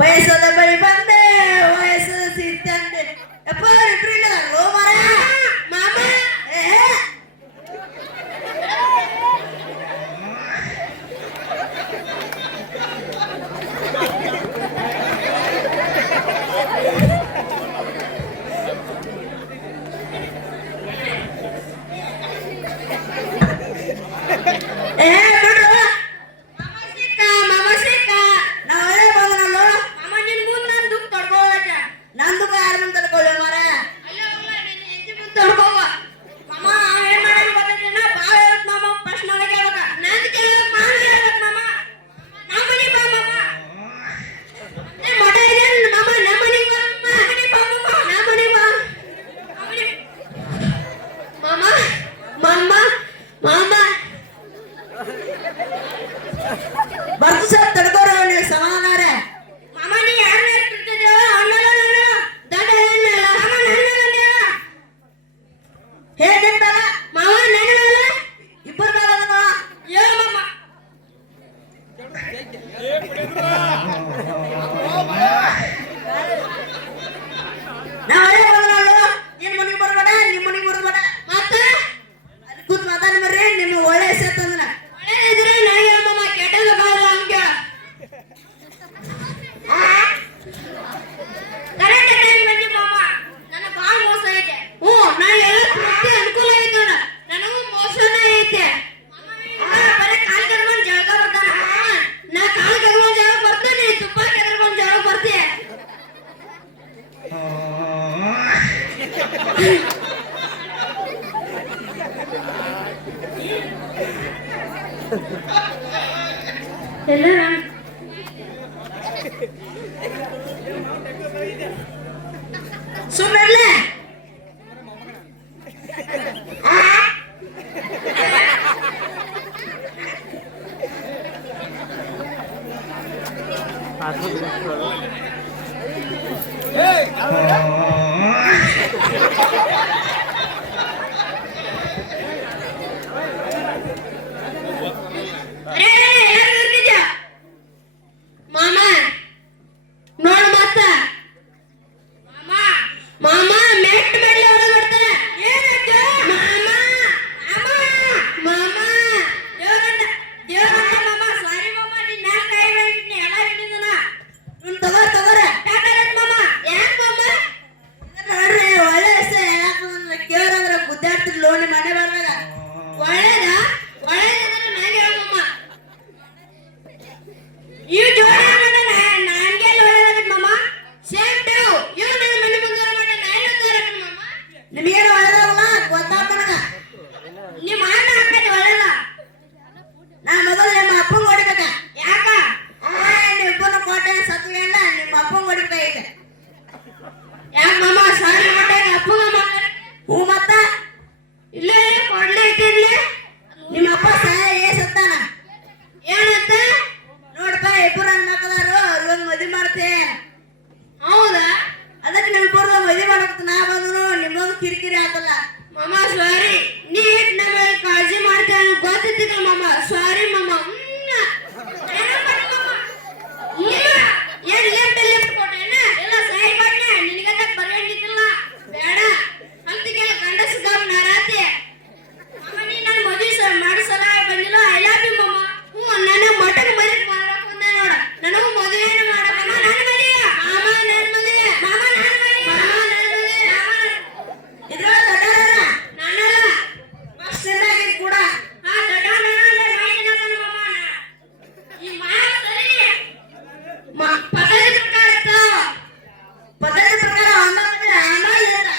ಬಯಸದ ಬಳಿ ಬಂದೆ ವಯಸ್ಸು ಸಿದ್ದಂತೆ ಅಪ್ಪ ಇಬ್ರಿಲ್ಲ ಲೋ ಮರ ಮಾಮ ಬರ್ತು ಸರ್ ತಡ್ಕೋರ ನೀವು ಸಮಾನಾರ ಮಾಮ ನೀ ಯಾರ ಹೇಗಿತ್ತಲ್ಲ ಮಾವ ನೆನಲ್ಲ ಇಬ್ಬರು ನಾವೇ ಬಂದ್ರಲ್ಲ ನಿನ್ ಮನೆಗೆ ಬರ್ಬೇಡ ನಿಮ್ಮ ಮನೆಗೆ ಬರ್ಬೇಡ ಮತ್ತೆ ಅಲ್ಲಿ ಕೂತ್ ಮಾತಾಡಿ ಬರ್ರಿ ನಿಮ್ಮ ಒಳ್ಳೆ ಹೆಸರು ಒಳ್ಳೆ ಇದ್ರೆ ನನಗೆ ಮಾಮ ಕೆಟ್ಟದ ಬಾಳ ಹಂಗೆ ಕರೆಕ್ಟ್ ಟೈಮ್ ಬಂದಿ ಮಾಮ ನನ್ನ ಬಾಳ ಮೋಸ ಐತೆ ಹ್ಞೂ ನಾ ಎಲ್ಲ ಪ್ರತಿ ಅನುಕೂಲ ಐತೆ ನೋಡ ನನಗೂ ಮೋಸನೇ ಐತೆ ಬರೀ ಕಾಲ್ ಕರ್ಕೊಂಡು ಜಳಕ ಬರ್ತಾನ ನಾ ಕಾಲ್ ಕರ್ಕೊಂಡು ಜಳಕ ಬರ್ತಾನೆ ತುಪ್ಪ ಕೆದರ್ಕೊಂಡು ಜಳಕ ಬರ್ತೀಯ ಎಲ್ಲರ ಸುಮ್ಮನೆ ಮಾಮ ನೋಡು ಮತ್ತ ಮಾಮ ಮೆಟ್ ಮೇಲೆ ಹೊರಗೆ ಬರ್ತಾನೆ ಏನಕ್ಕೆ ಮಾಮ ಮಾಮ ದೇವರನ್ನ ಮಾಮ ಸಾರಿ ಮಾಮ ನಿನ್ನ ಕೈ ಬಿಡ್ನಿ ಎಲ್ಲ ಹಿಡಿದನ ತಗೋರ ಮಾಮ ಯಾಕೆ ಮಾಮ ನೋಡ್ರಿ ಒಳ್ಳೆ ಹೆಸರು ಯಾಕಂದ್ರೆ ಕೇಳಂದ್ರೆ ಗುದ್ದಾಡ್ತಿರ್ ಲೋಣಿ ಮನೆ ಬರ್ದಾಗ ಒಳ್ಳೇದಂದ್ರೆ ನನಗೆ ಹೇಳ ಮಾಮ ಈ ಜೋಡಿ ನನಗೆ ಒಳ್ಳೇದಾಗತ್ತೆ ಮಾಮ ಸೇಮ್ ಟು ಇವ್ ನನ್ನ ಮನೆ ಮುಂದೆ ಮಾಡ ನಾನು ಮಾಮ ನಿಮಗೇನು ಒಳ್ಳೇದಾಗಲ್ಲ ಗೊತ್ತಾಗ ನನಗ ನಿಮ್ಮ ಅಣ್ಣ ಹಾಕತ್ತೆ ಒಳ್ಳೇದ ನಾ ಮೊದಲು ನಿಮ್ಮ ಅಪ್ಪಂಗೆ ಹೊಡಿಬೇಕ ಯಾಕ ನಿಮ್ಮಪ್ಪನ ಕೋಟೆ ಸತ್ವೇನ ನಿಮ್ಮ ಅಪ್ಪಂಗೆ ಹೊಡಿಬೇಕಾಗಿದೆ ಯಾಕ ಮಾಮ ಸಾರಿ ಕೊಟ್ಟಾಗ ಅಪ್ಪಂಗ ಹೂ ಮತ್ತ ಇಲ್ಲೇ ಕೊಡ್ಲಿ ಇಟ್ಟಿರ್ಲಿ ನಿಮ್ಮ ಅಪ್ಪ ಸಹಾಯ ಸತ್ತಾನ ಏನಂತ ನೋಡಪ್ಪ ಇಬ್ಬರು ನನ್ನ ಮಕ್ಕಳಾರು ಇವಾಗ ಮದುವೆ ಮಾಡ್ತೆ ಹೌದಾ ಅದಕ್ಕೆ ನಿಮ್ಮಿಬ್ಬರು ಮದುವೆ ಮಾಡಕ್ ನಾ ಬಂದ್ರು ನಿಮ್ಮೊಂದು ಕಿರಿಕಿರಿ ಆತಲ್ಲ ಮಾಮ ಸಾರಿ ನೀ ನಮ್ಮ ಕಾಳಜಿ ಮಾಡ್ತೇ ಗೊತ್ತಿದ್ದಿಲ್ಲ ಮಾಮ ಸಾರಿ ಮಾಮ ಏನ್ ಲೇಟ್ ಪದ್ಧತಿ ಪ್ರಕಾರ ಇರ್ತಾವ. ಪದ್ಧತಿ ಪ್ರಕಾರ ಒಂದೊಂದು ಆಮೇಲೆ ಇರ್ತಾವ.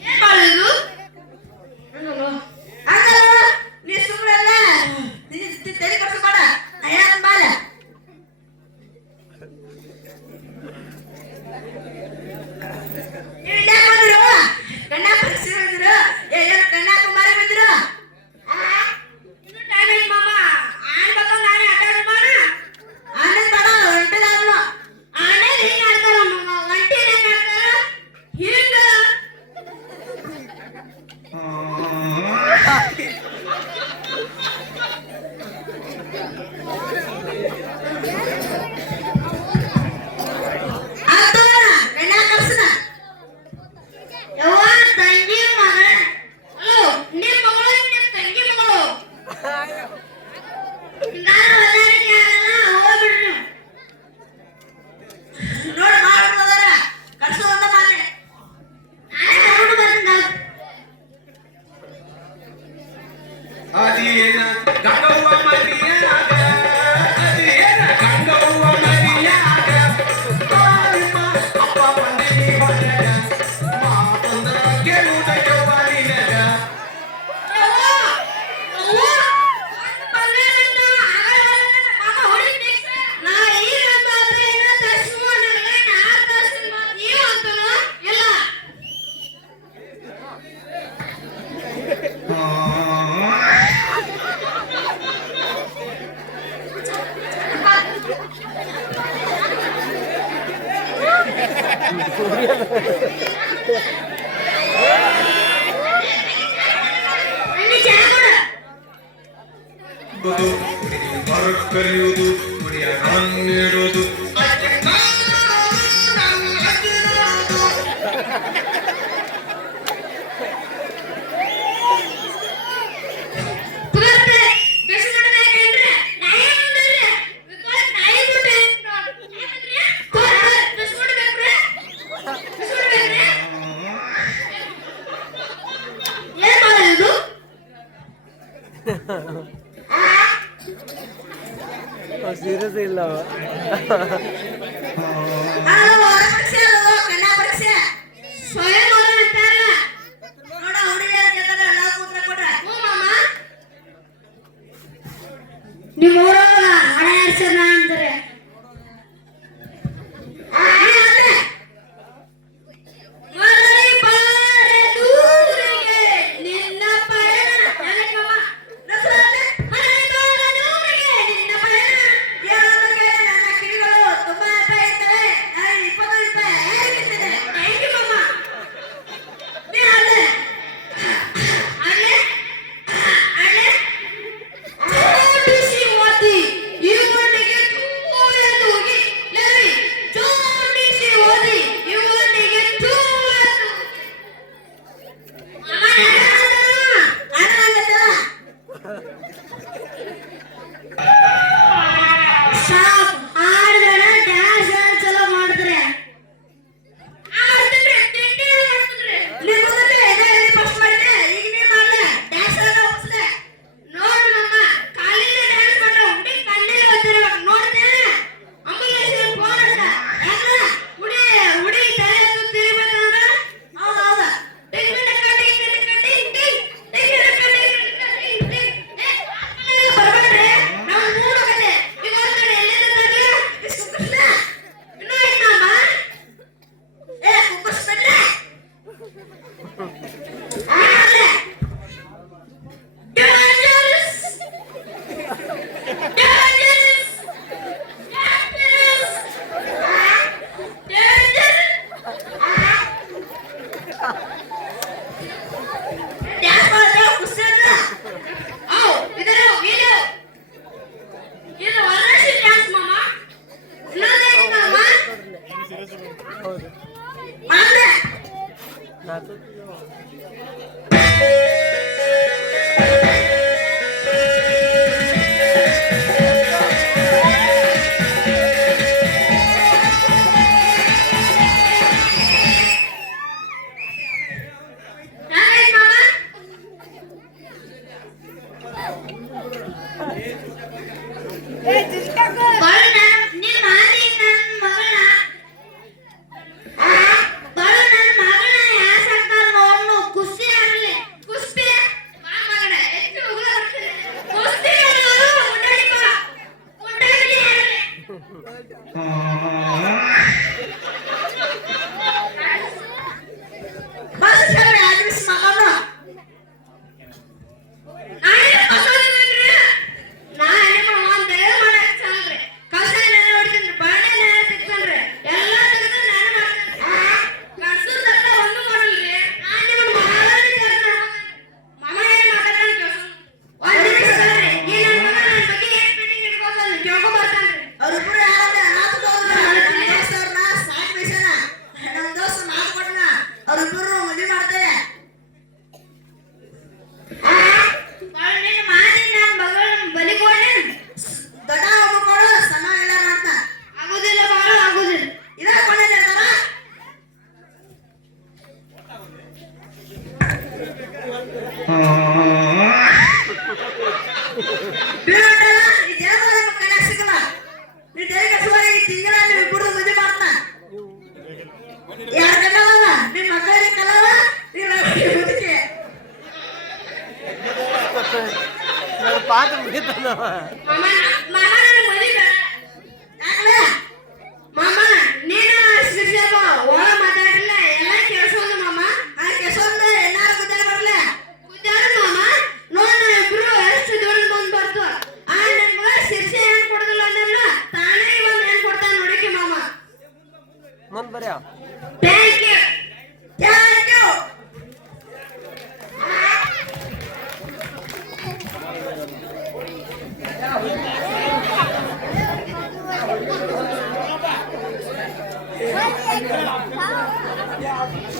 ಏನ್ ಮಾಡೋದು ಹಂಗಲ್ಲ ನೀ ಸುಮ್ಮನೆ ತಲೆ ಕಟ್ಸು ಮಾಡ ಅಯ್ಯನ ಬಾಲ ನೀವು ಇಲ್ಲೇ ಬಂದ್ರು ಕನ್ಯಾಕುಮಾರಿ ಬಂದ್ರು ಏನು ಕನ್ಯಾಕುಮಾರಿ ಬಂದ್ರು ಇನ್ನು ಟೈಮ್ ಐತಿ ಮಾಮ ಆನ್ ಬರ್ತಂಗ ನಾನೇ ಅಡ್ಡಾಡ ಮಾಡ ಆನಂದ್ ಬೇಡ ಹೊಂಟದಾದ್ರು ಆನಂದ್ ಹೆಂಗ್ ಆಡ್ತಾರ ಮಾಮ ಒಂಟಿ ಹೆಂಗ್ ಆಡ್ತಾರ ಹಿಂಗ ಕಲಿಯುವುದು ಕುಡಿಯ ನೀಡುವುದು ಸೀರಿಯಸ್ ಇಲ್ಲ ನಿಮ್ಮ ಊರಾಗ ಹಣೆ ಹರ್ಸನ ಅಂತಾರೆ ನೀನ್ ಮಾಡಿ ಬಸ್ ಸರ್ ಯಾಕೆ ಮಗನ ನಾನೇ ಬಸೋದ್ರಿ ನಾನೇ ಒಂದ್ ದೇವ ಮಾಡಕ್ ಚಂದ್ರಿ ಕಸ ನಾನು ಹೊಡ್ತೀನಿ ಬಾಣೆ ನಾನು ಸಿಗ್ತೇನ್ರಿ ಎಲ್ಲ ತೆಗೆದು ನಾನು ಮಾಡ್ತೀನಿ ಕಸದ ಒಂದು ಮಾಡಲ್ರಿ ನಾನು ನಿಮ್ಮ ಮಹಾರಾಣಿ ಮಮ್ಮ ಏನ್ ಮಾತಾಡ್ತಾನೆ ಕೆಲಸ ಒಂದ್ ನಿಮಿಷ ಬರ್ರಿ ಈ ನನ್ನ ಮಗ ನನ್ನ ಬಗ್ಗೆ ಏನ್ ಮೀಟಿಂಗ್ ಇಟ್ಕೋತಾನೆ ಕೇಳ್ಕೊ ಬರ್ತಾನ್ರಿ ಅವ್ರಿಬ್ರು ಯಾರಂದ್ರೆ ಅನಾಥ ಅವ್ರನ್ನ ಸಾಕ್ ಬೇಸನ ನಮ್ಮ ದೋಸ್ತ ಮಾತು ಕೊಟ್ಟನ ಅವ್ರಿಬ್ರು ಮದುವೆ ಮಾಡ್ತೇವೆ ಮಾಡಿ ನಾನು ಮಗಳ ಬಲಿ ಕೊಡ್ಲಿ ದೊಡ್ಡ ಒಬ್ಬ ಕೊಡು ಸಮ ಎಲ್ಲ ಮಾಡ್ತಾ ಆಗುದಿಲ್ಲ ಬಾಳ ಆಗುದಿಲ್ಲ ಇದ ಕೊಡ್ಲಿಲ್ಲ ಪಾತ್ರ ಮುಗಿತಾನ ಮಾಮ ನೀನು ಶಿಕ್ಷಕ ಒಳ ಮಾತಾಡಲ್ಲ ಎಲ್ಲ ಕೇಳಿಸೋದು ಮಾಮ ಆ ಕೇಳಿಸೋದು ಎಲ್ಲಾರು ಗುದ್ದಾಡ ಬರ್ಲ ಗುದ್ದಾಡ ಮಾಮ ನೋಡ ಇಬ್ರು ಎಷ್ಟು ದೂರ ಬಂದು ಬರ್ತು ಆ ನನ್ನ ಮಗ ಶಿಕ್ಷೆ ಏನ್ ಕೊಡೋದಿಲ್ಲ ಅನ್ನಲ್ಲ ತಾನೇ ಇವಾಗ ಏನ್ ಕೊಡ್ತಾನೆ ನೋಡಿಕೆ ಮಾಮ ಮುಂದ್ ಬರ್ಯಾ thank you thank you What?